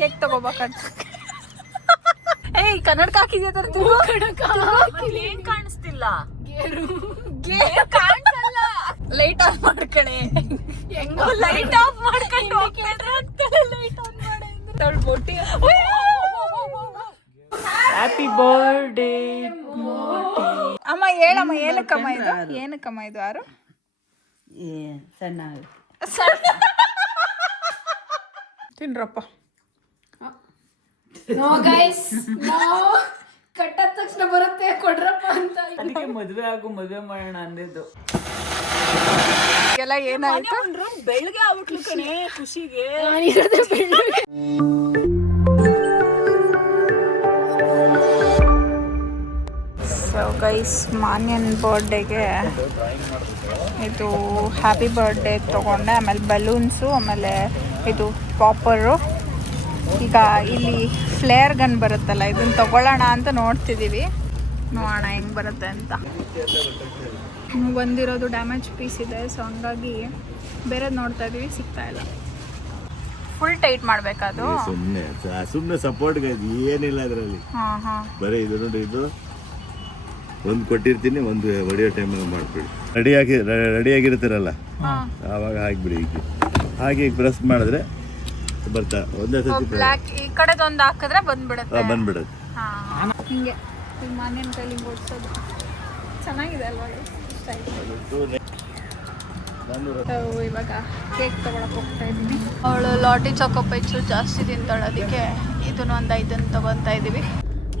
Cake ತಗೋಬೇಕಂತ. ಏಯ್ ಕನ್ನಡಕ ಹಾಕಿದ್ಯಾ ತರ್ತೀವಿ. ಏನ್ ಕಾಣಿಸ್ತಿಲ್ಲ, ಕಾಣಿಸಲ್ಲ. ಲೈಟ್ ಆಫ್ ಮಾಡ್ಕಣೆ. ಹೆಂಗೋ ಲೈಟ್ ಆಫ್ ಮಾಡ್ಕೊಂಡು ಲೈಟ್ ಆನ್ ಮಾಡಿ ಬೊಟ್ಟಿ. ಹ್ಯಾಪಿ ಬರ್ಡೇ ಅಮ್ಮ ಹೇಳಮ್ಮ, ಏನಕ್ಕಮ್ಮ ಇದು, ಏನಕ್ಕಮ್ಮ ಇದು? ಯಾರು ಸಣ್ಣ ತಿನ್ರಪ್ಪ. No guys, no. ಕಟ್ಟದ ತಕ್ಷಣ ಬರುತ್ತೆ ಕೊಡ್ರಪ್ಪ ಅಂತ. ಅದಕ್ಕೆ ಮದ್ವೆ ಮಾಡೋಣ ಅಂದಿದ್ದು. ಎಲ್ಲ ಏನಾಯ್ತು? ಬೆಳಗ್ಗೆ ಆಗ್ಬಿಟ್ಲು ಕಣೆ ಖುಷಿಗೆ. ಸೊ ಗೈಸ್, ಮಾನ್ಯನ್ ಬರ್ಡೇಗೆ ಇದು ಹ್ಯಾಪಿ ಬರ್ಡೇ ತೊಗೊಂಡೆ. ಆಮೇಲೆ ಬಲೂನ್ಸು, ಆಮೇಲೆ ಇದು ಪಾಪರು. ಈಗ ಇಲ್ಲಿ ಫ್ಲೇರ್ ಗನ್ ಬರುತ್ತಲ್ಲ, ಇದನ್ನು ತಗೊಳ್ಳೋಣ ಅಂತ ನೋಡ್ತಿದ್ದೀವಿ. ನೋಡೋಣ ಹೆಂಗೆ ಬರುತ್ತೆ ಅಂತ. ಬಂದಿರೋದು ಡ್ಯಾಮೇಜ್ ಪೀಸ್ ಇದೆ, ಸೊ ಹಂಗಾಗಿ ಬೇರೆದು ನೋಡ್ತಾ ಇದ್ದೀವಿ, ಸಿಗ್ತಾ ಇಲ್ಲ. ಫುಲ್ ಟೈಟ್ ಮಾಡಬೇಕದು. ಸುಮ್ಮನೆ ಸಪೋರ್ಟ್ಗೆ ಏನಿಲ್ಲ ಅದರಲ್ಲಿ. ಬರೀ ಇದು ನೋಡಿ, ಇದು ಒಂದು ಕೊಟ್ಟಿರ್ತೀನಿ, ಒಂದು ಹೊಡೆಯೋ ಟೈಮಲ್ಲಿ ಮಾಡಿಬಿಡಿ. ರೆಡಿಯಾಗಿರ್ತೀರಲ್ಲ ಆವಾಗ ಹಾಕಿಬಿಡಿ. ಹಾಗೆ ಪ್ರೆಸ್ ಮಾಡಿದ್ರೆ ಬರ್ತಾ ಒಂದೇ ಸತಿ ಬ್ಲ್ಯಾಕ್ ಈ ಕಡೆದೊಂದು ಹಾಕಿದ್ರೆ ಬಂದ್ಬಿಡುತ್ತೆ. ಬಂದ್ಬಿಡುತ್ತೆ. ಹಿಂಗೆ ಮಾನ್ಯನ ಕೈಲಿ ಓಡಿಸೋದು ಚೆನ್ನಾಗಿದೆ ಅಲ್ವಾ? ಇವಾಗ ಕೇಕ್ ತಗೊಳಕ್ ಹೋಗ್ತಾ ಇದ್ದೀನಿ. ಅವಳು ಲಾಟಿ ಚಾಕೋ ಪೈಚು ಜಾಸ್ತಿ ತಿಂತಾಳೆ, ಅದಕ್ಕೆ ಇದನ್ನು ಒಂದು 5 ತಗೊತಾ ಇದ್ದೀವಿ.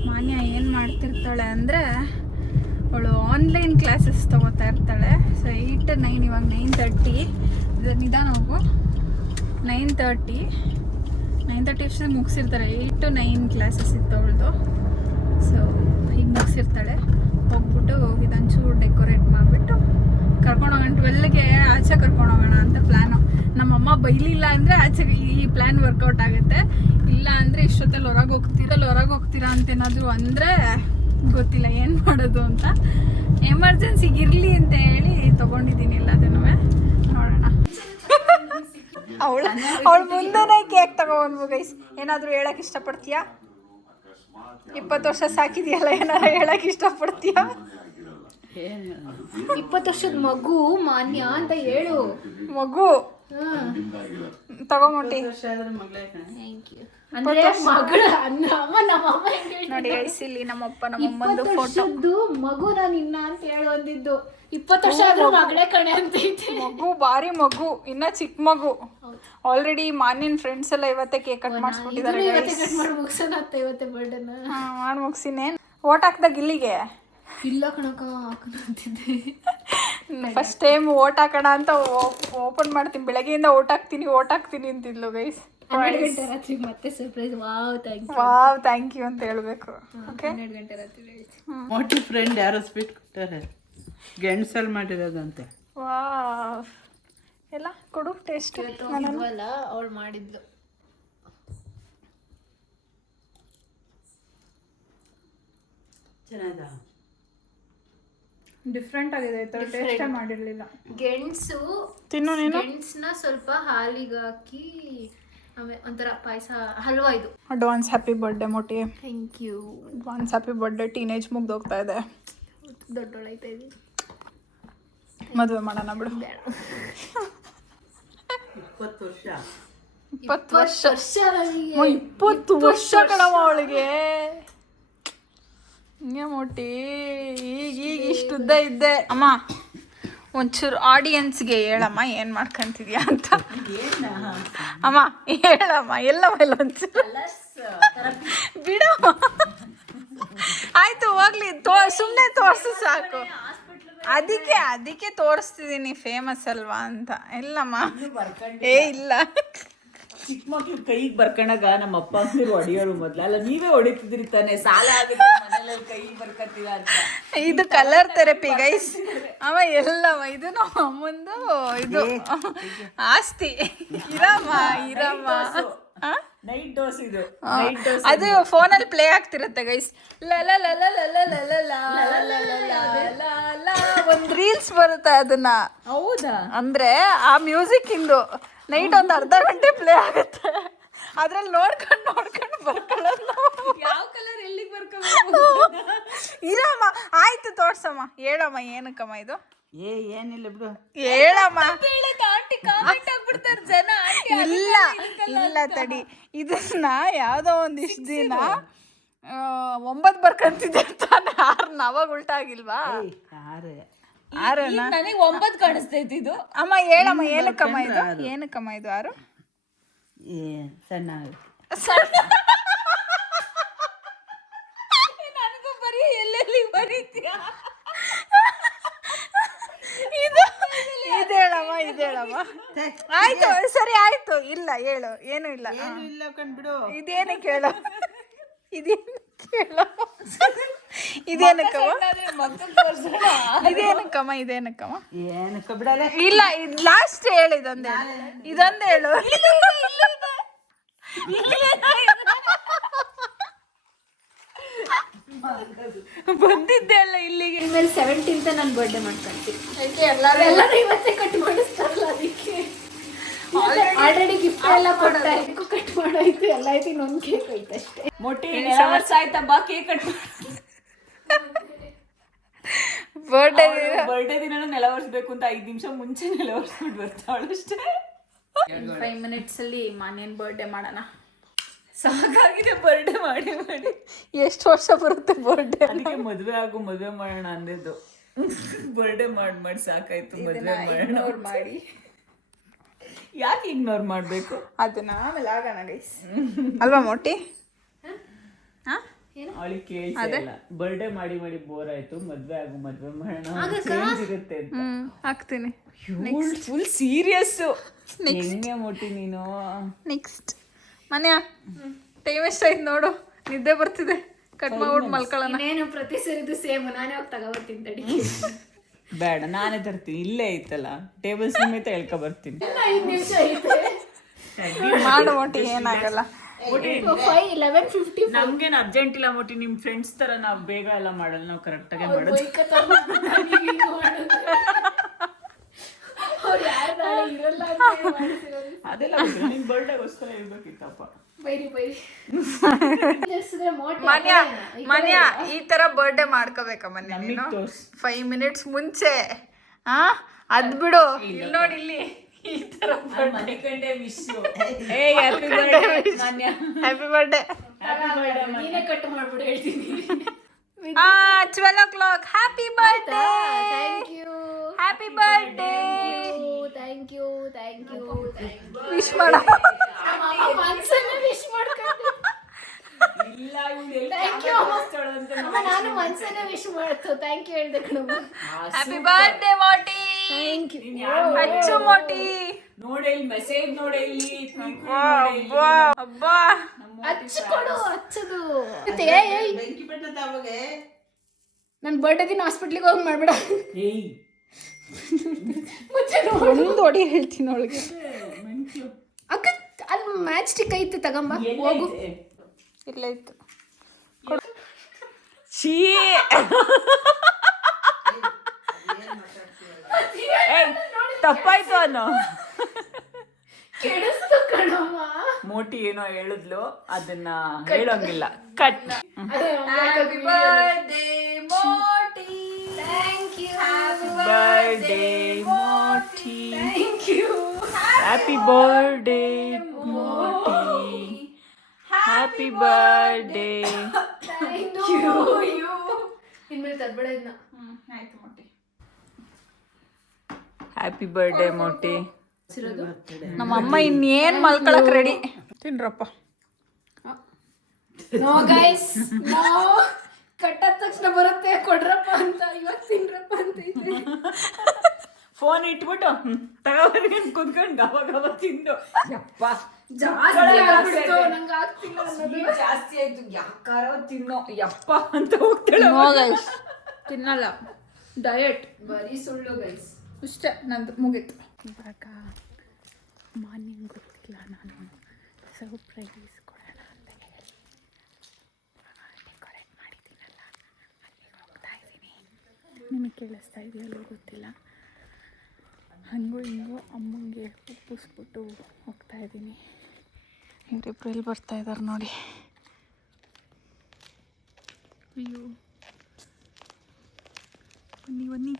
ಮಾನ್ಯ ಏನು ಮಾಡ್ತಿರ್ತಾಳೆ ಅಂದರೆ, ಅವಳು ಆನ್ಲೈನ್ ಕ್ಲಾಸಸ್ ತಗೋತಾ ಇರ್ತಾಳೆ. ಸೊ 8 to 9, ಇವಾಗ 9:30. ನಿಧಾನ ಹೋಗು. 9:30 ಅಷ್ಟೇ ಮುಗಿಸಿರ್ತಾರೆ. 8 to 9 ಕ್ಲಾಸಸ್ ಇತ್ತು ಅವಳದು. ಸೊ ಈಗ ಮುಗಿಸಿರ್ತಾಳೆ. ಹೋಗ್ಬಿಟ್ಟು ಇದೊಂಚೂರು ಡೆಕೋರೇಟ್ ಮಾಡಿಬಿಟ್ಟು ಕರ್ಕೊಂಡೋಗೋಣ. 12ಗೆ ಆಚೆ ಕರ್ಕೊಂಡೋಗೋಣ ಅಂತ ಪ್ಲ್ಯಾನು. ನಮ್ಮಮ್ಮ ಬೈಲಿಲ್ಲ ಅಂದರೆ ಆಚೆಗೆ ಈ ಪ್ಲ್ಯಾನ್ ವರ್ಕೌಟ್ ಆಗುತ್ತೆ. ಇಲ್ಲ ಅಂದರೆ ಇಷ್ಟೊತ್ತಲ್ಲಿ ಹೊರಗೆ ಹೋಗ್ತೀರಾ ಅಂತೇನಾದರೂ ಅಂದರೆ ಗೊತ್ತಿಲ್ಲ ಏನು ಮಾಡೋದು ಅಂತ. ಎಮರ್ಜೆನ್ಸಿಗೆ ಇರಲಿ ಅಂತ ಹೇಳಿ ತೊಗೊಂಡಿದ್ದೀನಿ ಎಲ್ಲದನ್ನೂ. ನೋಡೋಣ. ಅವಳು ಮುಂದೆನೇ ಕೇಕ್ ತಗೊಬಂದ್ಬು ಗೈಸ್. ಏನಾದರೂ ಹೇಳಕ್ಕೆ ಇಷ್ಟಪಡ್ತೀಯಾ? 20 ವರ್ಷ ಸಾಕಿದೆಯಲ್ಲ, ಏನಾರ ಹೇಳಕ್ಕೆ ಇಷ್ಟಪಡ್ತೀಯಾ? 20 ವರ್ಷದ ಮಗು ಮಾನ್ಯ ಅಂತ ಹೇಳು. ಮಗು ತಗೊಂಬಿಟ್ಟು ಅಂದ್ರೆ ಮಗಳ ನೋಡಿ ಇಳಿಸಿಲ್ಲಿ ನಮ್ಮಪ್ಪ ನಮ್ಮಮ್ಮಂದು ಫೋಟೋ. ಮಗು ನಾನು ಇನ್ನ ಅಂತ ಹೇಳು ಅಂದಿದ್ದು. 20 ವರ್ಷ ಆದ್ರೂ ಮಗಳೇ ಕಣೆ ಅಂತ ಮಗು, ಭಾರಿ ಮಗು, ಇನ್ನ ಚಿಕ್ಕ ಮಗು. ಆಲ್ರೆಡಿ ಮಾನ್ಯನ್ ಫ್ರೆಂಡ್ಸ್ ಎಲ್ಲ ಇವತ್ತೇ ಕೇಕ್ ಕಟ್ ಮಾಡಿಸ್ಬಿಟ್ಟಿದ್ದಾರೆ. ಮಾಡಿ ಮುಗಿಸೋಣ ಅಂತ ಇವತ್ತೇ ಬರ್ಡೇನ ಮಾಡಿ ಮುಗಿಸಿನೇನು. ಓಟ್ ಹಾಕ್ದಾಗ ಇಲ್ಲಿಗೆ ಇಲ್ಲ ಕಣಕ ಹಾಕಂತಿದ್ದೆ. ಫಸ್ಟ್ ಟೈಮ್ ಓಟ್ ಹಾಕೋಣ ಅಂತ ಓಪನ್ ಮಾಡ್ತೀನಿ. ಬೆಳಗ್ಗೆಯಿಂದ ಓಟ್ ಹಾಕ್ತೀನಿ ಅಂತಿದ್ಲು ಗೈಸ್. 12 ಗಂಟೆ ರಾತ್ರಿ ಮತ್ತೆ ಸರ್ಪ್ರೈಸ್. ವಾವ್ ಥ್ಯಾಂಕ್ ಯು ಅಂತ ಹೇಳ್ಬೇಕು. ಓಕೆ, 12 ಗಂಟೆ ರಾತ್ರಿ ಮೋಟಿ ಫ್ರೆಂಡ್ ಯಾರೋ ಸ್ವೀಟ್ ಕೊಟ್ಟಾರೆ, ಗೆಣಸಲ್ಲಿ ಮಾಡಿರೋದಂತೆ. ವಾವ್, ಎಲ್ಲ ಕೊಡು ಟೇಸ್ಟ್. ಅಲ್ಲ ಅವಳು ಮಾಡಿದ್ಲು. ಚೆನ್ನಾಗ ಡಿಫ್ರೆಂಟ್ ಆಗಿದೆ, ಟೇಸ್ಟ್ ಮಾಡಿರಲಿಲ್ಲ. ಗೆಣಸು ತಿನ್ನು ನೀನು. ಗೆಣಸನ್ನ ಸ್ವಲ್ಪ ಹಾಲಿಗೆ ಹಾಕಿ ಒಂಥರ ಪಾಯಸ, ಹಲ್ವಾ ಇದು. ಅಡ್ವಾನ್ಸ್ ಹ್ಯಾಪಿ ಬರ್ಡೇ ಮೋಟಿ. Thank you. Advance happy birthday. Teenage ಮುಗ್ದೋಗ್ತಾ ಇದೆ. ದೊಡ್ಡೋಳಾಯ್ತಾ ಇದೆ. ಮದುವೆ ಮಾಡೋಣ ಬಿಡು. 20 ವರ್ಷ 20 ವರ್ಷ ಕಣವ ಅವಳಿಗೆ. ಹಿಂಗೆ ಮೋಟಿ ಈಗ ಇಷ್ಟುದ್ದ ಇದ್ದೆ. ಅಮ್ಮ ಒಂಚೂರು ಆಡಿಯನ್ಸ್ಗೆ ಹೇಳಮ್ಮ ಏನು ಮಾಡ್ಕೊಂತಿದ್ಯಾ ಅಂತ. ಅಮ್ಮ ಹೇಳಮ್ಮ, ಎಲ್ಲವಲ್ಲ ಒಂಚೂರು ಬಿಡಮ್ಮ. ಆಯ್ತು ಹೋಗ್ಲಿ, ಸುಮ್ಮನೆ ತೋರಿಸು ಸಾಕು. ಅದಕ್ಕೆ ತೋರಿಸ್ತಿದ್ದೀನಿ, ಫೇಮಸ್ ಅಲ್ವಾ ಅಂತ. ಇಲ್ಲಮ್ಮ, ಏ ಇಲ್ಲ, ಚಿಕ್ಕ ಮಕ್ಳು ಕೈಗೆ ಬರ್ಕಣಾಗ ನಮ್ಮ ಅಪ್ಪ ಅಂತಿರು ಹೊಡಿಯೋರು ಮೊದ್ಲು. ಅಲ್ಲ ನೀವೇ ಹೊಡಿತಿದ್ರಿ ತಾನೆ, ಸಾಲ ಆಗುತ್ತೆ ಮನೇಲಿ ಕೈಗೆ ಬರ್ಕತ್ತೀರ ಅಂತ. ಇದು ಕಲರ್ ಥೆರಪಿ ಗೈಸ್. ಅವ ಎಲ್ಲಮ್ಮ, ಇದು ನಮ್ಮ ಅಮ್ಮಂದು ಇದು ಆಸ್ತಿ. ಇರಮ್ಮ ನೈಟ್ ಡೋಸ್ ಇದು. ಅದು ಫೋನಲ್ಲಿ ಪ್ಲೇ ಆಗ್ತಿರುತ್ತೆ ಗೈಸ್. ಒಂದು ರೀಲ್ಸ್ ಬರುತ್ತೆ ಅದನ್ನ. ಹೌದಾ? ಅಂದ್ರೆ ಆ ಮ್ಯೂಸಿಕ್ ಇಂದು ನೈಟ್ ಒಂದು ಅರ್ಧ ಗಂಟೆ ಪ್ಲೇ ಆಗುತ್ತೆ. ಅದ್ರಲ್ಲಿ ನೋಡ್ಕೊಂಡು ಬರ್ಕೊಳ್ಳೋದು ಯಾವ ಕಲರ್ ಎಲ್ಲಿಗೆ ಬರ್ಕೋಬೇಕು ಇರಮ್ಮ. ಆಯ್ತು ತೋರ್ಸಮ್ಮ. ಹೇಳಮ್ಮ ಏನಕ್ಕಮ್ಮ ಇದು? ಏನಿಲ್ಲ ಬಿಡು. ಹೇಳಮ್ಮ. ಆಂಟಿ ಕಾಮೆಂಟ್ ಆಗ್ಬಿಡ್ತಾರೆ ಜನ. ಇಲ್ಲ ಇಲ್ಲ ತಡಿ, ಇದನ್ನ ಯಾವ್ದೋ ಒಂದಿಷ್ಟು ದಿನ 9 ಬರ್ಕಂತಿದ್ದೆ ತಾನೆ. 6 ಅವಾಗ ಉಲ್ಟಾಗಿಲ್ವಾ? ನನಗೆ 9 ಕಾಣಿಸ್ತೈತಿ ಇದು. ಅಮ್ಮ ಹೇಳಮ್ಮ ಏನಕ್ಕಮ್ಮ ಇದು? ಏನಕ್ಕಮ್ಮ ಇದು 6? ಸಣ್ಣ ನನಗೂ ಬರೀ ಎಲ್ಲೆಲ್ಲಿ ಬರೀತೀಯ. ಇದು ಹೇಳಮ್ಮ, ಇದು ಹೇಳಮ್ಮ. ಆಯ್ತು ಸರಿ ಆಯ್ತು. ಇಲ್ಲ ಹೇಳು. ಏನು ಇಲ್ಲ. ಇಲ್ಲ ಕಂಡ್ಬಿಡು. ಇದೇನಕ್ಕೆ ಹೇಳು? ಇದೇನು ಕೇಳು? ಇದೇನಕ್ಕಮ್ಮ? ಇದೇನಕ್ಕಮ್ಮ? ಇದೇನಕ್ಕಮ್ಮ? ಏನಕ್ಕ ಬಿಡಲ್ಲ. ಇಲ್ಲ ಇದು ಲಾಸ್ಟ್ ಹೇಳು. ಇದೊಂದು ಹೇಳು. ಬಂದಿದ್ದೆ ಅಲ್ಲ ಇಲ್ಲಿಗೆ. ಇನ್ಮೇಲೆ 17th ನಾನು ಬರ್ಡೇ ಮಾಡ್ಕೊಂತೀನಿ. ಎಲ್ಲರೂ ಇವತ್ತೇ ಕಟ್ ಮಾಡಿಸ್ತಾರಲ್ಲ, ಅದಕ್ಕೆ ಆಲ್ರೆಡಿ ಗಿಫ್ಟ್ ಎಲ್ಲ ಕೊಡ್ತಾ ಕಟ್ ಮಾಡಾಯ್ತು, ಎಲ್ಲ ಆಯ್ತು. ಇನ್ನೊಂದು ಕೇಕ್ ಐತೆ ಅಷ್ಟೇ. ಮೊಟ್ಟಿ ವರ್ಷ ಆಯ್ತಬ್ಬ ಕೇಕ್ ಕಟ್. ಬರ್ಡೇ ದಿನ ನೆಲವರ್ಸ್ಬೇಕು ಅಂತ 5 ನಿಮಿಷ ಮುಂಚೆ ನೆಲವರ್ಸ್ಬಿಟ್ಟು ಬರ್ತಾವಳು ಅಷ್ಟೇ. 5 minutes ಅಲ್ಲಿ ಮಾನ್ಯನ್ ಬರ್ಡೇ ಮಾಡೋಣ. ಸಾಕಾಗಿದೆ ಬರ್ಡೇ ಮಾಡಿ ಮಾಡಿ. ಎಷ್ಟು ವರ್ಷ ಬರುತ್ತೆ ಬರ್ಡೇ? ಅದಕ್ಕೆ ಮದುವೆ ಮಾಡೋಣ ಅಂದಿದ್ದು. ಬರ್ಡೇ ಮಾಡಿ ಸಾಕಾಯ್ತು. ಮದುವೆ ಮಾಡಿ ಯಾಕೆ ಇಗ್ನೋರ್ ಮಾಡ್ಬೇಕು? ಅದನ್ನ ಆಮೇಲೆ ಆಗೋಣ ಗೈಸ್, ಅಲ್ವಾ ಮೋಟಿ? ಅವಳಿಗೆ ಕೇಳಿಸಿಲ್ಲ. ಬರ್ಡೇ ಮಾಡಿ ಬೋರ್ ಆಯ್ತು, ಮದ್ವೆ ಮಾಡೋಣ ಚೇಂಜ್ ಇರುತ್ತೆ ಅಂತ. ಹಾಕ್ತೀನಿ. Full serious. ಹೆಂಗೆ ಮೊಟ್ಟಿ ನೀನು? ನೆಕ್ಸ್ಟ್ ಮನ್ಯಾ ಟೈಮ್ ಎಷ್ಟಾಯ್ತು ನೋಡು, ನಿದ್ದೆ ಬರ್ತಿದೆ. ಕಟ್ ಮಾಡ್ಬಿಟ್ಟು ಮಲ್ಕೊಳ್ಳೋಣ. ಇನ್ನೇನು ಪ್ರತಿ ಸರಿದು ಸೇಮ್. ನಾನೇ ಹೋಗಿ ತಗೋಬರ್ತೀನಿ ತಡಿ. ಬೇಡ, ನಾನೇ ತರ್ತೀನಿ. ಇಲ್ಲೇ ಐತಲ್ಲ ಟೇಬಲ್ ಸಮೇತ ಹೇಳ್ಕೊ ಬರ್ತೀನಿ. 5 ನಿಮಿಷ ಐತೆ. ಮಾಡು ಮೋಟಿ, ಏನಾಗಲ್ಲ. 11:50. ನಮ್ಗೇನು ಅರ್ಜೆಂಟ್ ಇಲ್ಲ ಮೊಟ್ಟಿ. ನಿಮ್ ಫ್ರೆಂಡ್ಸ್ ತರ ನಾವು ಬೇಗ ಎಲ್ಲ ಮಾಡಲ್ಲ, ನಾವು ಕರೆಕ್ಟ್ ಆಗಿ ಮಾಡೋದು. ಅದೆಲ್ಲ ನಿಮ್ ಬರ್ಡೇಗೋಸ್ಕರ ಇರ್ಬೇಕಿತ್ತಪ್ಪ. ಮನ್ಯಾ ಈ ತರ ಬರ್ಡೇ ಮಾಡ್ಕೋಬೇಕಮ್ಮ ನೀನು. 5 minutes ಮುಂಚೆ ಅದ್ ಬಿಡು. ಇಲ್ಲಿ ನೋಡಿ, ಇಲ್ಲಿ ಈ ತರ ಮನೆ ಕಂಡೆ wish. Happy birthday Manya. Happy birthday. ನೀನೇ ಕಟ್ ಮಾಡ್ಬಿಡು ಹೇಳ್ತೀನಿ. 12 o'clock. Happy birthday. Thank you. Happy birthday. Thank you. Wish ಮಾಡ. ಮನ್ಸನ್ನ ವಿಶ್ ಮಾಡ್ಕೊಂಡೆ. ಇಲ್ಲ ಥ್ಯಾಂಕ್ ಯು ಅಮ್ಮ. ನಾನು ಮನ್ಸನ್ನ ವಿಶ್ ಮಾಡ್ತು. ಥ್ಯಾಂಕ್ ಯು ಹೇಳ್ದೆ ಕಣಮ್ಮ. ಹ್ಯಾಪಿ ಬರ್ಡೇ ಮೋಟಿ. Thank you. ಅಚ್ಚು ಮೋಟಿ. ನೋಡೆ ಇಲ್ಲಿ ಮೆಸೇಜ್ ನೋಡೆ ಇಲ್ಲಿ. ಅಬ್ಬಾ ಅಚ್ಚು ಕೊಡು. ಅಚ್ಚದು ನನ್ನ ಬರ್ಡೇ ದಿನ ಹಾಸ್ಪಿಟ್ಲಿಗೆ ಹೋಗಿ ಮಾಡ್ಬೇಡ. ಒಂದು ಹೊಡಿ ಹೇಳ್ತೀನಿ ಅವಳಿಗೆ. ಅಕ್ಕ ಅಲ್ಲಿ ಮ್ಯಾಚ್ ಸ್ಟಿಕ್ ಐತೆ, ತಗೊಂಬ ಹೋಗು. ಇಲ್ಲ ಇತ್ತು. ಛೀ, ತಪ್ಪಾಯ್ತು ಅನ್ನೋ. ಕೆಡಿಸ್ತು ಕಣಮ್ಮ. ಮೋಟಿ ಏನೋ ಹೇಳಿದ್ಲು, ಅದನ್ನ ಹೇಳೋಂಗಿಲ್ಲ. ಕಟ್. ಹ್ಯಾಪಿ ಬರ್ಡೇ ಮೋಟಿ. Thank you. ಬರ್ಡೇ ಮೋಟಿ. Thank you. ಹ್ಯಾಪಿ ಬರ್ಡೇ ಮೋಟಿ. Happy birthday. Thank you. ಇನ್ಮೇಲೆ ತರ್ಬೇಡ ಇದನ್ನ. ಆಯ್ತು ಮೋಟಿ. ಹ್ಯಾಪಿ ಬರ್ಡೇ ಮೋಟಿ. ನಮ್ಮ ಅಮ್ಮ ಇನ್ನೇನ್ ಮಲ್ಕೊಳಕ್ ರೆಡಿ. ತಿನ್ರಪ್ಪ. No guys, no. ಕಟ್ಟಾದ ತಕ್ಷಣ ಬರುತ್ತೆ ಕೊಡ್ರಪ್ಪ ಅಂತ. ಇವಾಗ ತಿನ್ರಪ್ಪ ಅಂತ ಐತೆ. ಫೋನ್ ಇಟ್ಬಿಟ್ಟು ತಗೋಬರ್ಗೆ ಕುತ್ಕೊಂಡು ಗವ ತಿಂದು. ಯಪ್ಪ ಜಾಸ್ತಿ ಆಗ್ಬಿಡ್ತು, ನಂಗೆ ಆಗ್ತಿಲ್ಲ ಅನ್ನೋದು. ಜಾಸ್ತಿ ಆಯ್ತು, ಯಾಕಾರ ತಿನ್ನೋ ಯಪ್ಪ ಅಂತ ಹೋಗ್ತಾಳೆ. ನೋ ಗೈಸ್, ತಿನ್ನಲ್ಲ. ಡಯಟ್ ಬರೀ ಸುಳ್ಳು ಗೈಸ್. ಇಷ್ಟೇ ನಂದು ಮುಗೀತು. ಇವಾಗ ಮಾರ್ನಿಂಗ್ ಗೊತ್ತಿಲ್ಲ, ನಾನು ಸರ್ಪ್ರೈಸ್ ಕೊಡೋಣ ಅಂತ ಹೇಳಿ ಡೆಕೋರೇಟ್ ಮಾಡಿದ್ದೀನಲ್ಲ, ಅಲ್ಲಿಗೆ ಹೋಗ್ತಾ ಇದ್ದೀನಿ. ನಿಮಗೆ ಕೇಳಿಸ್ತಾ ಇದೆಯಲ್ಲೋ ಗೊತ್ತಿಲ್ಲ. ಹಂಗೂ ಹಿಂಗೂ ಅಮ್ಮಂಗೆ ಒಪ್ಪಿಸ್ಬಿಟ್ಟು ಹೋಗ್ತಾ ಇದ್ದೀನಿ. ಇವರಿಬ್ರು ಎಲ್ಲಿ ಬರ್ತಾ ಇದ್ದಾರೆ ನೋಡಿ. ಅಯ್ಯೋ ಬನ್ನಿ ಬನ್ನಿ.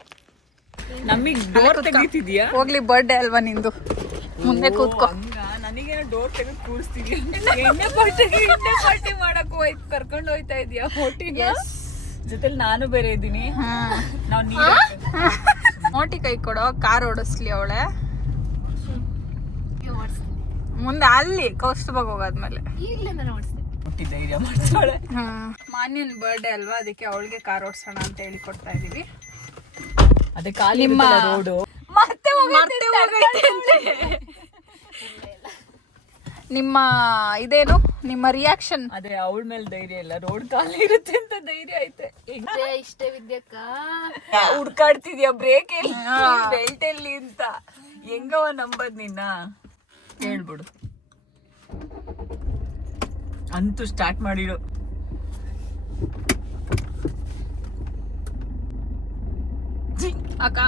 ನಮಗ್ ಡೋರ್ ತೆಗಿತಿದ್ಯಾ? ಹೋಗ್ಲಿ, ಬರ್ಡೇ ಅಲ್ವಾ ನಿಂದು, ಮುಂದೆ ಕೂತ್ಕೋ. ನನಗೇನೋ ಡೋರ್ ತೆಗೆದು ಕೂರಿಸ್ತಿದ್ಯಾ? ಎಣ್ಣೆ ಪಾರ್ಟಿ ಮಾಡಕ್ ಕರ್ಕೊಂಡು ಹೋಯ್ತಾ ಇದೀಯಾ ಹೋಟಿನ ಜೊತೆಲಿ? ನಾನು ಬೇರೆ ಇದ್ದೀನಿ. ನಾವ್ ಮೋಟಿ ಕೈ ಕೊಡೋ, ಕಾರ್ ಓಡಿಸ್ಲಿ ಅವಳೆ ಮುಂದೆ. ಅಲ್ಲಿ ಕೌಸ್ತುಭಾಗ ಹೋಗಾದ್ಮೇಲೆ ಇಲ್ಲೇ ನಾನು ಓಡಿಸ್ತೀನಿ. ಹುಟ್ಟಿ ಧೈರ್ಯ ಮಾಡ್ತಾಳೆ. ಮಾನ್ಯನ್ ಬರ್ಡೇ ಅಲ್ವಾ, ಅದಕ್ಕೆ ಅವಳಿಗೆ ಕಾರ್ ಓಡಿಸೋಣ ಅಂತ ಹೇಳಿ ಕೊಡ್ತಾ ಇದೀವಿ. ಅದೇ ಖಾಲಿ ರೋಡು ಮತ್ತೆ ನಿಮ್ಮ ಇದೇನು ನಿಮ್ಮ ರಿಯಾಕ್ಷನ್? ಅದೇ ಅವಳ ಮೇಲೆ ಧೈರ್ಯ ಇಲ್ಲ, ರೋಡ್ ಖಾಲಿ ಇರುತ್ತೆ ಅಂತ ಧೈರ್ಯ ಐತೆ. ಇಷ್ಟ ವಿದ್ಯಕ್ಕ ಹುಡ್ಕಾಡ್ತಿದ್ಯಾ ಬ್ರೇಕ್ ಎಲ್ಲಿ ಬೆಲ್ಟ್ ಎಲ್ಲಿ ಅಂತ? ಹೆಂಗವ ನಂಬದ್ ನಿನ್ನ? ಹೇಳ್ಬಿಡು. ಅಂತೂ ಸ್ಟಾರ್ಟ್ ಮಾಡಿಡು. ಅಕ್ಕ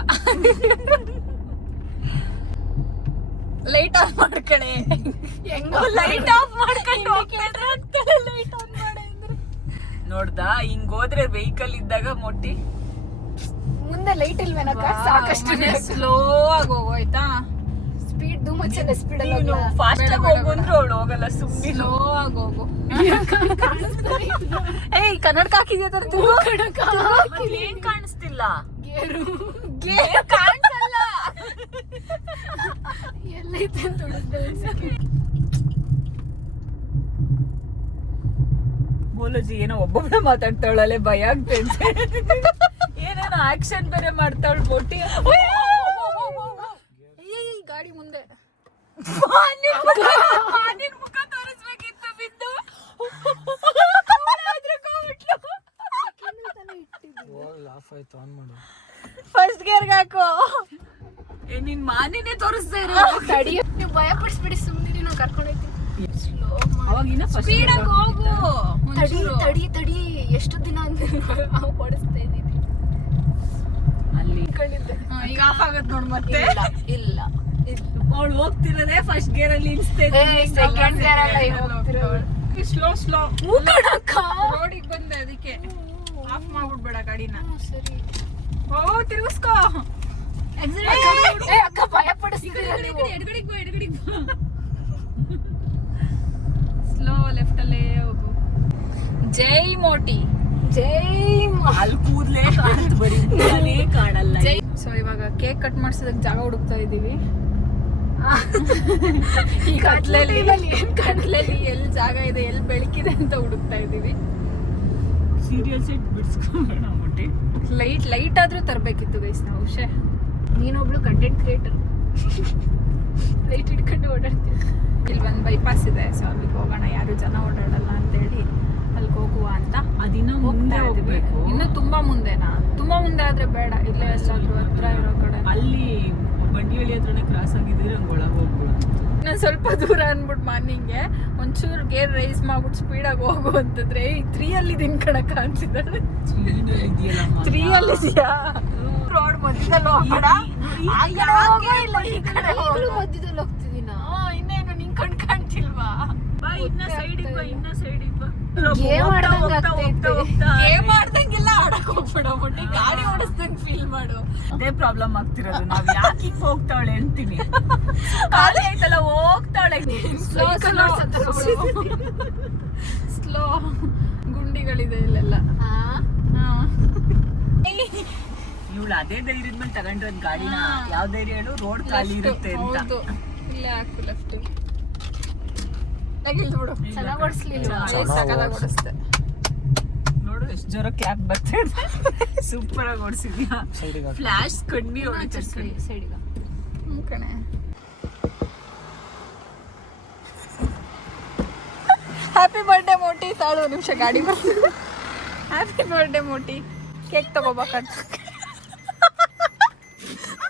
ಲೈಟ್ ಆಫ್ ಮಾಡ್ಕಣೆ. ಲೈಟ್ ಆಫ್ ಮಾಡ್ಕೊಂಡು ಲೈಟ್ ಆನ್ ಮಾಡೆ ಅಂದ್ರೆ ನೋಡ್ದಾ? ಹಿಂಗ್ ಹೋದ್ರೆ ವೆಹಿಕಲ್ ಇದ್ದಾಗ ಮೊಟ್ಟಿ ಮುಂದೆ ಲೈಟ್ ಇಲ್ವೇನಕ್ಕ? ಸಾಕಷ್ಟು ಸ್ಲೋ ಆಗಿ ಹೋಗೋಯ್ತಾ? ಸ್ಪೀಡ್ ಧೂಮಚ್ಚಲ್ಲ, ಸ್ಪೀಡ್ ಅಲ್ಲಿ ಫಾಸ್ಟ್ ಆಗಿ ಹೋಗಂದ್ರೆ ಅವಳು ಹೋಗಲ್ಲ, ಸುಮ್ಮನೆ ಸ್ಲೋ ಆಗಿ ಹೋಗು. ಏಯ್ ಕನ್ನಡಕ ಹಾಕಿದ್ಯಾ ತರ್ತು? ಏನ್ ಕಾಣಿಸ್ತಿಲ್ಲ? ಗೇರು ಕಾಣಿಸಲ್ಲ. ಎಲ್ಲೈತೆ ಅಂತ ಬೋಲೋಜಿ ಏನೋ ಒಬ್ಬೊಬ್ಬಳೆ ಮಾತಾಡ್ತಾಳಲ್ಲೇ, ಭಯ ಆಗ್ತೈತೆ. ಏನೇನೋ ಆಕ್ಷನ್ ಬೇರೆ ಮಾಡ್ತಾಳು ಮೊಟ್ಟಿ. ಗಾಡಿ ಮುಂದೆ ಮಾನಿನ್ ಮುಖ ತೋರಿಸ್ಬೇಕಿತ್ತು ಬಿದ್ದು. ಫಸ್ಟ್ ಗೇರ್ಗೆ ಹಾಕು. ನಿನ್ ಮಾನಿನೇ ತೋರಿಸ್ತಾ ಇರೋ. ತಡಿ, ನೀವು ಭಯ ಪಡಿಸ್ಬಿಡಿ, ಸುಮ್ಮನೆ ನಾವು ಕರ್ಕೊಂಡು ಹೋಗ್ತೀವಿ. ಅವಾಗಿನ ಸ್ಪೀಡ್ ಆಗಿ ಹೋಗು. ತಡಿ ತಡಿ ತಡಿ, ಎಷ್ಟು ದಿನ ಅಂತ ಓಡಿಸ್ತಾ ಇದ್ದೀನಿ. ಅಲ್ಲಿ ಕಂಡಿದ್ದೆ ಈಗ ಆಫ್ ಆಗತ್ ನೋಡ್ ಮತ್ತೆ. ಇಲ್ಲ ಅವಳು ಹೋಗ್ತಿರೋದೇ ಫಸ್ಟ್ ಗೇರ್ ಅಲ್ಲಿ ಸೆಕೆಂಡ್ ಗೇರ್ ಸ್ಲೋ ಸ್ಲೋ ಕಣಕ್ಕ. ರೋಡಿಗೆ ಬಂದೆ, ಅದಕ್ಕೆ ಆಫ್ ಮಾಡ್ಬಿಡ್ಬೇಡ ಗಾಡಿನ. ಸರಿ, ಓ ತಿರುಗಿಸ್ಕೋ. ಅಕ್ಕ ಭಯ ಪಡಿಸ್ತೀರಾ ನೀವು? ಎಡಗಡೆಗೆ ಬಾ, ಎಡಗಡೆಗೆ ಬಾ. ಸ್ಲೋ ಲೆಫ್ಟ್ ಅಲ್ಲೇ ಹೋಗು. ಜೈ ಮೋಟಿ, ಜೈ ಅಲ್ಲಿ ಕೂದ್ಲೇ ಕಾಣತ್, ಬರೀ ಮುಖನೇ ಕಾಣಲ್ಲ. ಸೊ ಇವಾಗ ಕೇಕ್ ಕಟ್ ಮಾಡ್ಸೋದಕ್ಕೆ ಜಾಗ ಹುಡುಕ್ತಾ ಇದೀವಿ. ಈ ಕತ್ಲಲ್ಲಿ ಎಲ್ಲಿ ಜಾಗ ಇದೆ, ಎಲ್ಲಿ ಬೆಳಕಿದೆ ಅಂತ ಹುಡುಕ್ತಾ ಇದೀವಿ. ಸೀರಿಯಸ್ ಇಟ್ ಬಿಡ್ಸ್ಕೊಂಬೇಡ ಮೊಟ್ಟಿ. ಲೈಟ್ ಆದ್ರೂ ತರಬೇಕಿತ್ತು ಗೈಸ್ ನಾವು. ನೀನೊಬ್ಳು ಕಂಟೆಂಟ್ ಕ್ರಿಯೇಟರ್, ಲೈಟ್ ಇಟ್ಕೊಂಡು ಓಡಾಡ್ತೀವಿ. ಇಲ್ಲಿ ಒಂದು ಬೈಪಾಸ್ ಇದೆ, ಸೊ ಅಲ್ಲಿಗೆ ಹೋಗೋಣ, ಯಾರು ಜನ ಓಡಾಡಲ್ಲ ಅಂತೇಳಿ ಅಲ್ಲಿಗೆ ಹೋಗುವ ಅಂತ. ಅದಿನ್ನ ಮುಂದೆ ಹೋಗ್ಬೇಕು. ಇನ್ನು ತುಂಬಾ ಮುಂದೆನಾ? ತುಂಬಾ ಮುಂದೆ ಆದ್ರೆ ಬೇಡ, ಇಲ್ಲೇ ಎಲ್ಲಾದ್ರೂ ಹತ್ರ ಇರೋ ಕಡೆ. ಅಲ್ಲಿ ಬಂಡಿಹಳ್ಳಿ ಹತ್ರನೇ ಕ್ರಾಸ್ ಆಗಿದ್ರೆ ಹಂಗೆ ಒಳಗೆ ಹೋಗ್ಬಿಡು. ಇನ್ನೊಂದು ಸ್ವಲ್ಪ ದೂರ ಅನ್ಬಿಟ್ಟು ಮಾರ್ನಿಂಗ್ಗೆ ಒಂಚೂರು ಗೇರ್ ರೈಸ್ ಮಾಡ್ಬಿಟ್ಟು ಸ್ಪೀಡಾಗಿ ಹೋಗು ಅಂತಂದ್ರೆ ಈ 3 ಅಲ್ಲಿ ದಿನ ಕಣಕ್ಕ ಅನ್ಸಿದ್ದಾಳೆ. 3 ಅಲ್ಲಿ ಇದೆಯಾ? ರೋಡ್ ಮಧ್ಯದಲ್ಲಿ ಹೋಗ್ಬೇಡ, ಆ ಕಡೆ ಹೋಗೇ ಇಲ್ಲ, ಈ ಕಡೆ ಹೋಗು. ಮಧ್ಯದಲ್ಲಿ ಹೋಗ್ತಿದ್ದೀನ. ಇನ್ನೇನು ನಿಂಗೆ ಕಾಣ್ತಿಲ್ವಾ? ಇನ್ನ ಸೈಡಿಗೆ ಬಾ, ಇನ್ನ ಸೈಡಿಗೆ ಬಾ. ಗೇಮ್ ಆಡ್ದಂಗೆ ಆಗ್ತೈತೆ. ಗೇಮ್ ಆಡ್ದಂಗೆಲ್ಲ ಆಡಕ್ ಹೋಗ್ಬೇಡ ಮೊಟ್ಟೆ, ಗಾಡಿ ಓಡಿಸ್ದಂಗೆ ಫೀಲ್ ಮಾಡು. ಅದೇ ಪ್ರಾಬ್ಲಮ್ ಆಗ್ತಿರೋದು. ನಾವ್ ಯಾಕೆ ಹಿಂಗ್ ಹೋಗ್ತಾವಳೆ ಅಂತೀನಿ. ಖಾಲಿ ಆಯ್ತಲ್ಲ, ಹೋಗ್ತಾವಳೆ. Slow slow slow. ಗುಂಡಿಗಳಿದೆ ಇಲ್ಲೆಲ್ಲ. ಇವಳು ಅದೇ ಧೈರ್ಯದ ಮೇಲೆ ತಗೊಂಡ್ರದ್ ಗಾಡಿನ. ಯಾವ ಧೈರ್ಯ ಹೇಳು? ರೋಡ್ ಖಾಲಿ ಇರುತ್ತೆ ಅಂತ. ಹೌದು, ಇಲ್ಲೇ ಹಾಕು ಲೆಫ್ಟ್. ಬಿಡು, ಚೆನ್ನಾಗಿ ಓಡಿಸ್ಲಿಲ್ಲ. ಸಕಲಾಗಿ ಓಡಿಸ್ದೆ ನೋಡು ಎಷ್ಟು ಜೋರ ಕ್ಲಾಪ್ ಬರ್ತಿದೆ. ಸೂಪರ್ ಆಗಿ ಓಡಿಸಿದ್ಯಾ. ಫ್ಲಾಶ್ ಕಣ್ಣಿ ಹೊಡಿತಾರೆ. ಸೈಡಿಗ ಕಣೆ. ಹ್ಯಾಪಿ ಬರ್ಡೇ ಮೋಟಿ. ತಾಳು ನಿಮಿಷ, ಗಾಡಿ ಬರ್ತಿದೆ. ಹ್ಯಾಪಿ ಬರ್ಡೇ ಮೋಟಿ. ಕೇಕ್ ತಗೋಬೇಕಂತ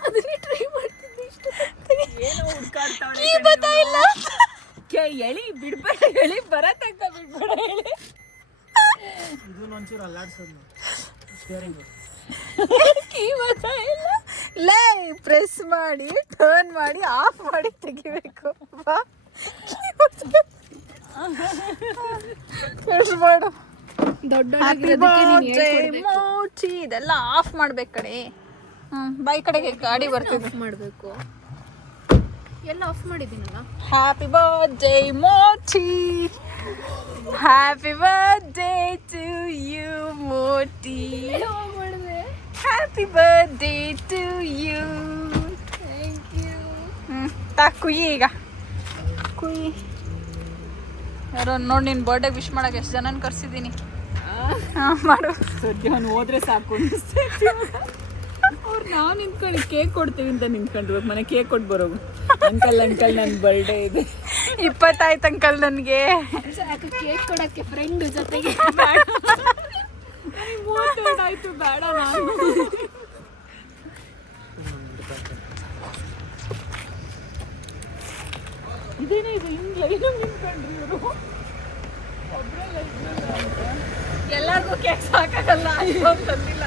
ಅದನ್ನೇ ಟ್ರೈ ಮಾಡ್ತಿದ್ದೆ. ಏನೋ ಹುಡ್ಕಾಡ್ತಾವಳೆ. ಗೊತ್ತಾಯಿಲ್ಲ. ಎಳಿ ಬಿಡ್ಬೇಡ, ಎಳಿ ಬರತಕ್ಕ ಬಿಡ್ಬೇಡ, ಎಳಿ. ಇದನ್ನೊಂಚೂರು ಅಲ್ಲಾಡ್ಸೋದು ಸ್ಟೇರಿಂಗ್. ಕೀ ಗೊತ್ತಾಯಿಲ್ಲ. ಲೇ ಪ್ರೆಸ್ ಮಾಡಿ ಟರ್ನ್ ಮಾಡಿ ಆಫ್ ಮಾಡಿ ತೆಗಿಬೇಕು. ಕೇಳಿಸ್ಬೇಡ. ದೊಡ್ಡೋಳಾಗಿರೋದಕ್ಕೆ ನೀನ್ ಹೇಳ್ಕೊಡ್ಬೇಕು. ಮೋಚಿ ಇದೆಲ್ಲ ಆಫ್ ಮಾಡ್ಬೇಕು ಕಡೆ. ಬೈ ಕಡೆಗೆ ಗಾಡಿ ಬರ್ತಿದೆ. ಆಫ್ ಮಾಡ್ಬೇಕು. ಎಲ್ಲ ಆಫ್ ಮಾಡಿದ್ದೀನಲ್ಲ. ಹ್ಯಾಪಿ ಬರ್ತ್ಡೇ ಮೋಚಿ, ಹ್ಯಾಪಿ ಬರ್ತ್ಡೇ ಟು ಯು ಮೋಟಿ, ಮಾಡಿದೆ. Happy birthday to you. Thank you. ತಾ ಕುಯ್ಯಿ ಈಗ ಕುಯ್ಯಿ. ಯಾರೋ ನೋಡಿ ನಿನ್ನ ಬರ್ಡೇ ವಿಶ್ ಮಾಡಕ್ಕೆ ಎಷ್ಟು ಜನನ ಕರ್ಸಿದ್ದೀನಿ. ಮಾಡು. ಸದ್ಯ ಅವ್ನು ಹೋದ್ರೆ ಸಾಕು ಅನಿಸ್ತೈತಿ. ಅವ್ರು ನಾವು ನಿಂತ್ಕೊಂಡು ಕೇಕ್ ಕೊಡ್ತೀವಿ ಅಂತ ನಿಂತ್ಕೊಂಡ್ರು. ಮನೆ ಕೇಕ್ ಕೊಟ್ಟು ಬರೋದು. ಅಂಕಲ್ ನನ್ನ ಬರ್ಡೇ ಇದೆ. 20 ಆಯ್ತು ಅಂಕಲ್ ನನಗೆ. ಯಾಕೆ ಕೇಕ್ ಕೊಡಕ್ಕೆ ಫ್ರೆಂಡ್ ಜೊತೆಗೆ 32 ಆಯ್ತು ಬೇಡ ನಾನು. ಇದೇನೇ ಇದು ಹಿಂಗ್ ಲೈನ್ ನಿಂತ್ಕೊಂಡ್ರಿ ಇವರು. ಎಲ್ಲರಿಗೂ ಕೇಕ್ ಸಾಕಾಗಲ್ಲ. ಅಷ್ಟೊಂದು ತಂದಿಲ್ಲ.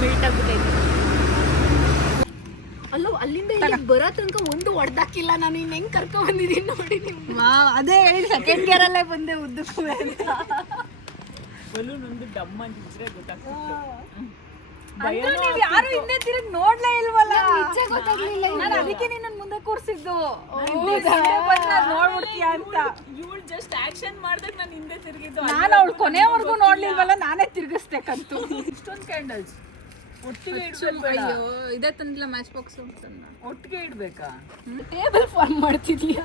ಮೆಲ್ಟ್ ಆಗ್ಬಿಟ್ಟೈತೆ. ಅಲ್ಲೋ ಅಲ್ಲಿಂದ ಇಲ್ಲಿ ಬರೋ ತನಕ ಒಂದು ಹೊಡ್ದಾಕಿಲ್ಲ. ನಾನು ಇನ್ನು ಹೆಂಗ್ ಕರ್ಕೊಂಡ್ ಬಂದಿದ್ದೀನಿ ನೋಡಿ ನೀವು. ಅದೇ ಹೇಳಿ ಸೆಕೆಂಡ್ ಗೇರ್ ಅಲ್ಲೇ ಬಂದೆ ಉದ್ದಕ್ಕೂ ಅಂತ. ಬಲೂನ್ ಒಂದು ಡಮ್ ಅಂತಿದ್ರೆ ಗೊತ್ತಾಗ್ತಿತ್ತು. ನೀವು ಯಾರು ಹಿಂದೆ ತಿರುಗಿ ನೋಡ್ಲೇ ಇಲ್ವಲ್ಲ. ನಿಜ ಗೊತ್ತಾಗ್ಲಿಲ್ಲ. ನಾನು ಅದಕ್ಕೆ ನಿನ್ನ ಮುಂದೆ ಕೂರ್ಸಿದ್ದು. ಹೌದಾ? ನೋಡ್ಬಿಡ್ತೀಯ ಅಂತ. ಇವಳು ಜಸ್ಟ್ ಆಕ್ಷನ್ ಮಾಡಿದಾಗ ನಾನು ಹಿಂದೆ ತಿರುಗಿದ್ದು. ನಾನು ಅವಳು ಕೊನೆವರೆಗೂ ನೋಡ್ಲಿಲ್ವಲ್ಲ, ನಾನೇ ತಿರ್ಗಿಸ್ಬೇಕಂತೂ. ಇಷ್ಟೊಂದು ಕ್ಯಾಂಡಲ್ಸ್ ಒಟ್ಟಿಗೆ ಅಯ್ಯೋ ಇದೇ ತಂದಿಲ್ಲ ಮ್ಯಾಚ್ ಬಾಕ್ಸ್ ಒಟ್ಟಿಗೆ ಇಡ್ಬೇಕಾ? ಟೇಬಲ್ ಫಾರ್ಮ್ ಮಾಡ್ತಿದ್ಯಾ?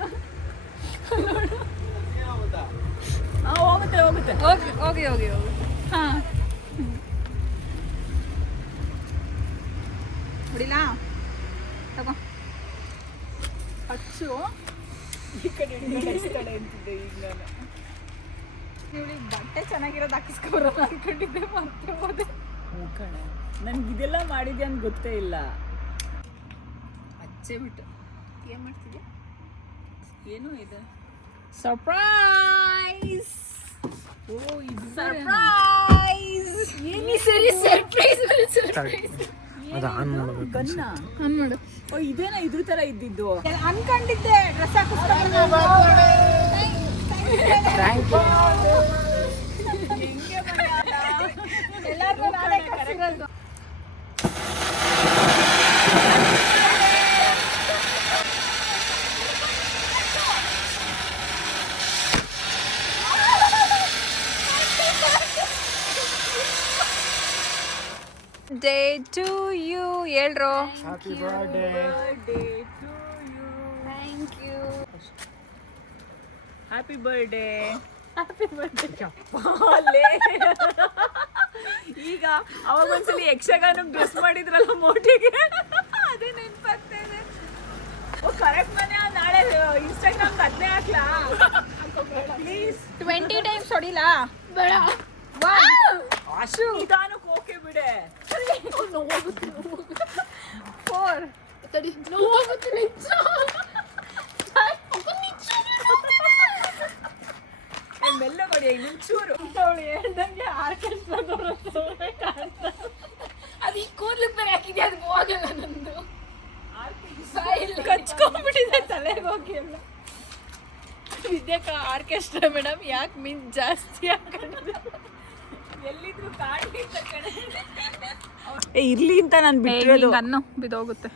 ಹೋಗುತ್ತೆ ಹೋಗುತ್ತೆ. ಹೋಗಿ ಹೋಗಿ ಹೋಗಿ ಹೋಗಿ. ಹಾ ಹೊಡಿಲಾ ತಗೋ ಹಚ್ಚು. ಈ ಕಡೆ ನೆಕ್ಸ್ಟ್ ಕಡೆ ಅಂತಿದ್ದೆ ಈಗ ನಾನು. ಇವಳಿಗೆ ಬಟ್ಟೆ ಚೆನ್ನಾಗಿರೋದು ಹಾಕಿಸ್ಕೊಬರೋದು ಅನ್ಕೊಂಡಿದ್ದೆ, ಮತ್ತೆ ಹೋದೆ. ಕಣೆ ನನ್ಗೆ ಇದೆಲ್ಲ ಮಾಡಿದ್ಯಾ ಅಂತ ಗೊತ್ತೇ ಇಲ್ಲ. ಹಚ್ಚೇ ಬಿಟ್ಟು ಏನು ಮಾಡ್ತಿದ್ಯಾ? ಏನೋ ಇದೆ. ಸರ್ಪ್ರೈಸ್. ಓ ಇದು ಸರ್ಪ್ರೈಸ್. ಏನಿ ಸರಿ ಸರ್ಪ್ರೈಸ್ ಸರ್ಪ್ರೈಸ್. ಗನ್ನ. ಆನ್ ಮಾಡು. ಓ ಇದೇನಾ ಇದ್ರ ತರ ಇದ್ದಿದ್ದು? ಅನ್ಕೊಂಡಿದ್ದೆ ಡ್ರೆಸ್ ಹಾಕಿಸ್ಕೊಂಡು. ಎಲ್ಲರಿಗೂ ನಾನೇ ಕರ್ಸಿರೋದು. ಡೇ ಟು ಯು ಹೇಳ್ರು. Happy birthday to you. Thank you. Happy birthday. ಈಗ ಅವಾಗ ಒಂದ್ಸಲಿ ಯಕ್ಷಗಾನಕ್ಕೆ ಡ್ರೆಸ್ ಮಾಡಿದ್ರಲ್ಲ ಮೋಟಿಗೆ, ಅದೇ ನೆನಪಾಗ್ತಾ ಇದೆ. ಓ ಕರೆಕ್ಟ್ ಮನೆ ನಾಳೆ ಇನ್ಸ್ಟಾಗ್ರಾಮ್ ಅದನ್ನೇ ಹಾಕ್ಲಾ ಪ್ಲೀಸ್. 20 ಟೈಮ್ಸ್ ಹೊಡಿಲಾ? ಬೇಡ. ಅಷ್ಟು ನಿಧಾನಕ್ಕೆ ಓಕೆ ಬಿಡೆ. ನೋವಾಗುತ್ತೆ. 4 ತಡಿ ನೋವಾಗುತ್ತೆ ನಿಜ. ಮೆಲ್ಲ ಕೊಡಿ ಇನ್ನೊಂದು ಚೂರು. ಅವಳು ಹೇಳ್ದಂಗೆ ಆರ್ಕೆಸ್ಟ್ರಾದವ್ರು ಅದು ಈ ಕೂದಲಿಗೆ ಬೇರೆ ಹಾಕಿದ್ಯಾ, ಅದು ಹೋಗಲ್ಲ ನಂದು. ಕಚ್ಕೊಂಡ್ಬಿಟ್ಟಿದೆ ತಲೆಗೆ ಹೋಗಿ ಎಲ್ಲ. ವಿದ್ಯಾಕ ಆರ್ಕೆಸ್ಟ್ರಾ ಮೇಡಮ್ ಯಾಕೆ ಮಿಂಚ್ ಜಾಸ್ತಿ ಹಾಕೊಂಡಿದೆ? ಎಲ್ಲಿದ್ರು ಕಾಣಲಿ ಅಂತ ಕಣೆ. ಇರ್ಲಿ ಅಂತ ನಾನು ಬಿಟ್ಟಿರೋದು. ಅನ್ನು ಬಿದೋಗುತ್ತೆ.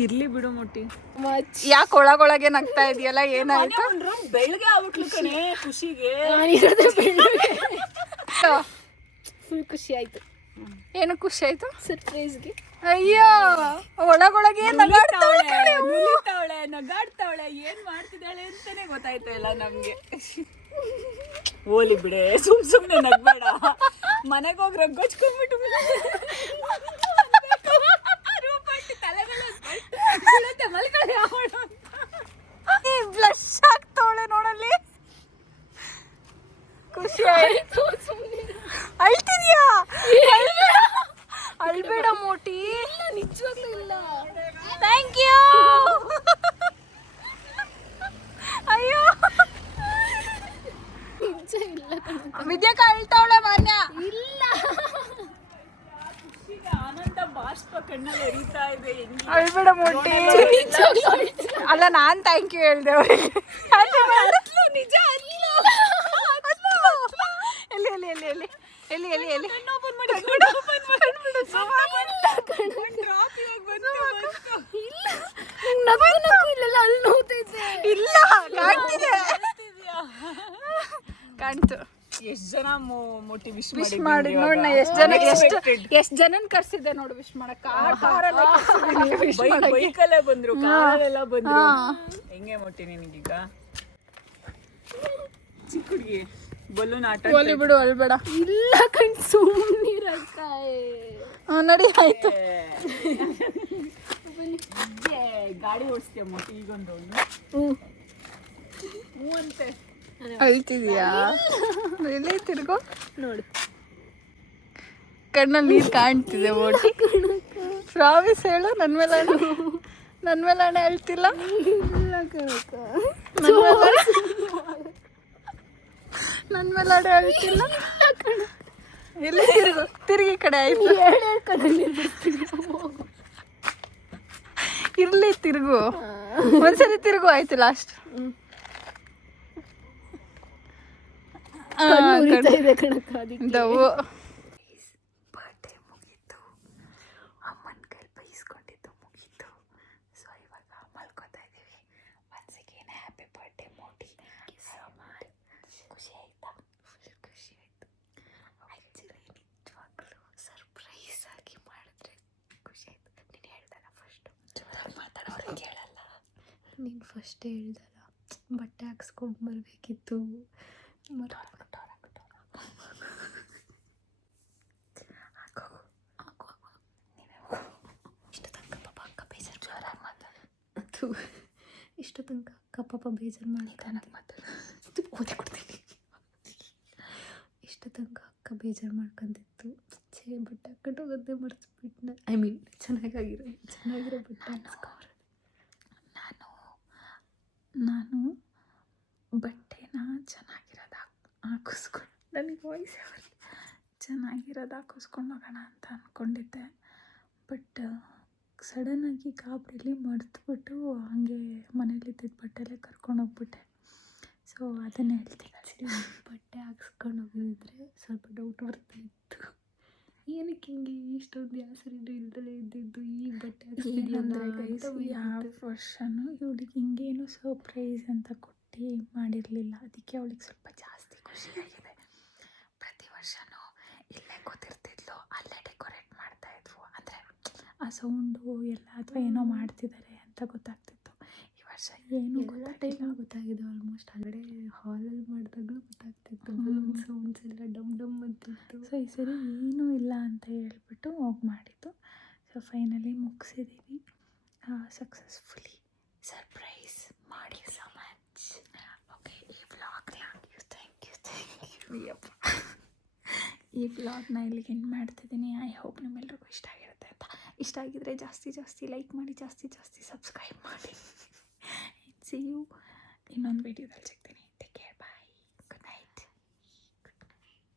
ಇರ್ಲಿ ಬಿಡು ಮುಟ್ಟಿ. ಯಾಕೆ ಒಳಗೊಳಗೆ ನಗ್ತಾ ಇದೆಯಲ್ಲ, ಏನಾಯ್ತು? ಬೆಳಗ್ಗೆ ಆಗ್ಬಿಟ್ಲು ಕಣೆ ಖುಷಿಗೆ. ನಾನಿರೋದೇ ಬೆಳ್ಳುಳ್ಳಿ. ಫುಲ್ ಖುಷಿ ಆಯ್ತು. ಏನು ಖುಷಿ ಆಯ್ತು? ಸರ್ಪ್ರೈಸ್ಗೆ. ಅಯ್ಯೋ ಒಳಗೊಳಗೆ ನಗಾಡ್ತಾಳೆ. ನುಲಿತಾವಳೆ ನಗಾಡ್ತಾವಳೆ, ಏನ್ ಮಾಡ್ತಿದ್ದಾಳೆ ಅಂತಾನೆ ಗೊತ್ತಾಯ್ತಾ ಇಲ್ಲ ನಮ್ಗೆ. ಓಲಿ ಬಿಡೆ, ಸುಮ್ನೆ ನಗ್ಬೇಡ. ಮನೆಗೆ ಹೋಗಿ ರಗ್ಗೊಚ್ಕೊಂಡ್ಬಿಟ್ಟು ಬ್ಲಶ್ ಆಗ್ತಾವಳೆ ನೋಡಲ್ಲಿ. ಖುಷಿ ಆಯ್ತು. ಅಳ್ತಿದ್ಯಾ? ಅಳ್ಬೇಡ ಮೋಟಿ. ನಿಜವಾಗ್ಲೂ ಇಲ್ಲ. Thank you. ಅಯ್ಯೋ ನಿಜ ಇಲ್ಲ. ವಿದ್ಯಾಕ ಅಳ್ತಾವಳೆ ಮಾನ್ಯ. ಇಲ್ಲ ಆನಂದ ಬಾಷ್ಪ ಕಣ್ಣಲ್ಲಿ ಹರಿತಾ ಇದೆ. ಅಳ್ಬೇಡ ಅಲ್ಲ ನಾನು ಥ್ಯಾಂಕ್ ಯು ಹೇಳ್ದೆ ಅವರಿಗೆ. ನಿಜ ಎಲ್ಲಿ ಎಲ್ಲಿ ಎಲ್ಲಿ ಎಲ್ಲಿ ಎಲ್ಲಿ ಎಲ್ಲಿ ಎಲ್ಲಿ ಇಲ್ಲ ಕಾಣ್ತಿದೆ, ಕಾಣ್ತು. ಎಷ್ಟು ಜನ ಮೋಟಿ ವಿಶ್ ವಿಶ್ ಮಾಡಿ ನೋಡ್ ನಾ ಎಷ್ಟು ಜನನ್ ಕರ್ಸಿದ್ದೆ ನೋಡು ವಿಶ್ ಮಾಡಕ್. ಬೈಕಲ್ಲೇ ಬಂದ್ರು, ಕಾರಲ್ಲೆಲ್ಲ ಬಂದ್ರು. ಹೆಂಗೆ ಮೋಟಿ ನಿನಗೀಗ ಚಿಕ್ಕ ಹುಡುಗಿ ಬಲೂನ್ ಆಟ ಹೋಲಿ ಬಿಡು ಅಲ್ಬೇಡ. ಇಲ್ಲ ಕಣ್ ಸುಮ್ಮನಿರಕ್ಕ. ನಡಿ ಆಯ್ತು. ಗಾಡಿ ಓಡಿಸ್ತೀಯ ಮೋಟಿ ಈಗೊಂದು ಅಂತೆ. ಅಳ್ತಿದ್ಯಾ? ಎಲ್ಲಿ ತಿರ್ಗೋ ನೋಡು ಕಣ್ಣಲ್ಲಿ ನೀರು ಕಾಣ್ತಿದೆ ಓಟಿ. ಪ್ರಾಮಿಸ್ ಹೇಳು ನನ್ನ ಮೇಲೆ ಹಣೆ ಅಳ್ತಿಲ್ಲ. ನನ್ನ ಮೇಲೆ ಹಣೆ ಅಳ್ತಿಲ್ಲ. ಎಲ್ಲಿ ತಿರುಗಿ ಕಡೆ ಆಯ್ತು. ಇರ್ಲಿ ತಿರುಗು, ಒಂದ್ಸರಿ ತಿರುಗು ಆಯ್ತು ಲಾಸ್ಟ್. ದವ್ವು ಬರ್ಡೇ ಮುಗೀತು, ಅಮ್ಮನ ಕೈಲಿ ಬೈಸ್ಕೊಂಡಿದ್ದು ಮುಗೀತು. ಸೊ ಇವಾಗ ಮಲ್ಕೋತಾ ಇದ್ದೀವಿ. ಒನ್ಸ್ ಅಗೇನ್ ಹ್ಯಾಪಿ ಬರ್ಡೇ ಮೋಟಿ. ಖುಷಿ ಆಯ್ತಾ? ಖುಷಿ ಆಯಿತು. ಆ್ಯಕ್ಚುಲಿ ನಿಜವಾಗ್ಲೂ ಸರ್ಪ್ರೈಸ್ ಆಗಿ ಮಾಡಿದ್ರೆ ಖುಷಿ ಆಯಿತು. ನೀನು ಹೇಳ್ದಲ್ಲ ಫಸ್ಟು ಜೋರಾಗಿ ಮಾತಾಡೋರು ಕೇಳಲ್ಲ. ನೀನು ಫಸ್ಟ್ ಹೇಳ್ದಲ್ಲ ಬಟ್ಟೆ ಹಾಕ್ಸ್ಕೊಂಡು ಬರಬೇಕಿತ್ತು. ಇಷ್ಟು ತನಕ ಅಕ್ಕ ಪಾಪ ಬೇಜಾರು ಮಾಡ್ತಾನೆ. ಓದಿ ಕೊಡ್ತೀನಿ. ಇಷ್ಟು ತನಕ ಅಕ್ಕ ಬೇಜಾರು ಮಾಡ್ಕೊಂತಿತ್ತು. ಬಟ್ಟೆ ಹಾಕೊಂಡು ಹೋಗೋದೇ ಮರ್ತ್ಬಿಟ್ನ. ಐ ಮೀನ್ ಚೆನ್ನಾಗಿರೋ ಬಟ್ಟೆ ಹಾಕ್ಸ್ಕೊಂಡು. ನಾನು ಬಟ್ಟೆನ ಚೆನ್ನಾಗಿರೋದು ಹಾಕಿಸ್ಕೊಂಡು, ನನಗೆ ವಾಯ್ಸ್ ಚೆನ್ನಾಗಿರೋದು ಹಾಕಿಸ್ಕೊಂಡು ಹೋಗೋಣ ಅಂತ ಅಂದ್ಕೊಂಡಿದ್ದೆ. ಬಟ್ ಸಡನ್ನಾಗಿ ಗಾಬರಿಲಿ ಮರೆತುಬಿಟ್ಟು ಹಾಗೆ ಮನೇಲಿದ್ದಿದ್ದು ಬಟ್ಟೆಲ್ಲೇ ಕರ್ಕೊಂಡೋಗ್ಬಿಟ್ಟೆ. ಸೊ ಅದನ್ನೇ ಹೇಳ್ತೀನಿ. ಬಟ್ಟೆ ಹಾಕ್ಸ್ಕೊಂಡು ಹೋಗಿದ್ರೆ ಸ್ವಲ್ಪ ಡೌಟ್ ಬರ್ತಾ ಇತ್ತು. ಏನಕ್ಕೆ ಹಿಂಗೆ ಇಷ್ಟೊಂದು ಯಾಸರಿದು ಇಲ್ದಲೇ ಇದ್ದಿದ್ದು ಈ ಬಟ್ಟೆ ಏನಂದರೆ ಗೈಸ್, ಯಾವ ವರ್ಷನೂ ಇವಳಿಗೆ ಹಿಂಗೇನು ಸರ್ಪ್ರೈಸ್ ಅಂತ ಕೊಟ್ಟು ಮಾಡಿರಲಿಲ್ಲ. ಅದಕ್ಕೆ ಅವಳಿಗೆ ಸ್ವಲ್ಪ ಜಾಸ್ತಿ ಖುಷಿಯಾಗಿದೆ. ಪ್ರತಿ ವರ್ಷವೂ ಇಲ್ಲೇ ಕೂತಿರ್ತಿದ್ಲು, ಅಲ್ಲೇ ಡೆಕೋರೇಟ್ ಮಾಡ್ತಾಯಿದ್ವು. ಅಂದರೆ ಆ ಸೌಂಡು ಎಲ್ಲ ಅಥವಾ ಏನೋ ಮಾಡ್ತಿದ್ದಾರೆ ಅಂತ ಗೊತ್ತಾಗ್ತಿತ್ತು. ಈ ವರ್ಷ ಏನು ಟೈಮ್ ಗೊತ್ತಾಗಿದೆ ಆಲ್ಮೋಸ್ಟ್. ಹೊರಗಡೆ ಹಾಲಲ್ಲಿ ಮಾಡಿದಾಗಲೂ ಗೊತ್ತಾಗ್ತಿತ್ತು. ಸೌಂಡ್ಸ್ ಎಲ್ಲ ಡಮ್ ಡಮ್ ಅಂತಿತ್ತು. ಸೊ ಈ ಸರಿ ಏನೂ ಇಲ್ಲ ಅಂತ ಹೇಳ್ಬಿಟ್ಟು ಹೋಗಿ ಮಾಡಿದ್ದು. ಸೊ ಫೈನಲಿ ಮುಗಿಸಿದ್ದೀವಿ ಸಕ್ಸಸ್ಫುಲಿ. ಸರ್ಪ್ರೈಸ್ ಮಾಡಿ ಸೊ ಮಚ್. ಓಕೆ, ಈ ವ್ಲಾಗ್ನ ಥ್ಯಾಂಕ್ ಯು. ಈ ವ್ಲಾಗ್ನ ಇಲ್ಲಿಗೆ ಎಂಡ್ ಮಾಡ್ತಿದ್ದೀನಿ. ಐ ಹೋಪ್ ನಿಮ್ಮೆಲ್ರಿಗೂ ಇಷ್ಟ ಆಗಿರುತ್ತೆ ಅಂತ. ಇಷ್ಟ ಆಗಿದ್ರೆ ಜಾಸ್ತಿ ಲೈಕ್ ಮಾಡಿ, ಜಾಸ್ತಿ ಸಬ್ಸ್ಕ್ರೈಬ್ ಮಾಡಿ. ಸಿ ಯು ಇನ್ನೊಂದು ವೀಡಿಯೋದಲ್ಲಿ.